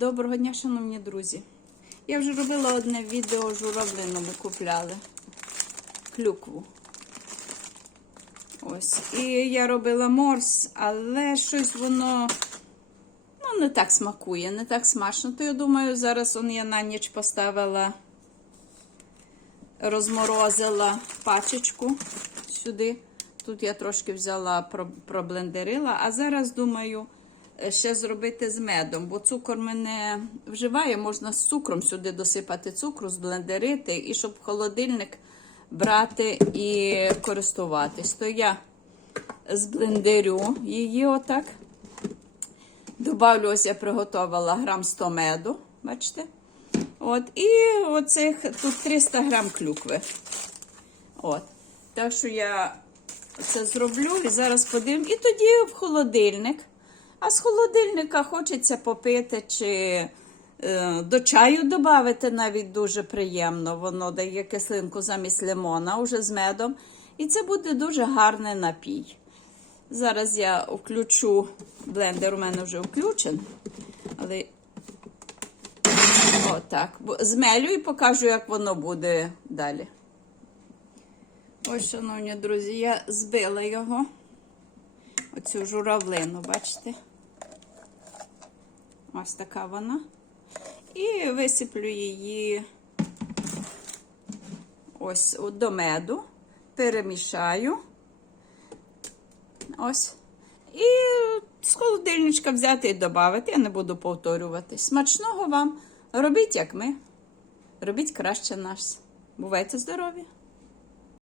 Доброго дня, шановні друзі. Я вже робила одне відео журавлину ми купляли. Клюкву. Ось. І я робила морс, але щось воно ну, не так смакує, не так смачно. То я думаю, зараз он я на ніч поставила, розморозила пачечку сюди. Тут я трошки взяла, про- проблендерила, а зараз думаю ще зробити з медом, бо цукор ми не вживає, можна з цукром сюди досипати цукру, зблендерити, і щоб холодильник брати і користуватись. То я зблендерю її отак. Добавлю, ось я приготувала грам 100 меду, бачите? От, і оцих тут 300 грам клюкви. От. Так що я це зроблю і зараз подивимо. І тоді в холодильник. А з холодильника хочеться попити чи е, до чаю додати навіть дуже приємно. Воно дає кислинку замість лимона уже з медом. І це буде дуже гарний напій. Зараз я включу блендер, у мене вже включений. Але отак. Змелю і покажу, як воно буде далі. Ось, шановні друзі, я збила його. Оцю журавлину, бачите? Ось така вона. І висиплю її ось до меду, перемішаю. Ось. І з холодильничка взяти і додати. Я не буду повторювати. Смачного вам. Робіть, як ми. Робіть краще нас. Бувайте здорові!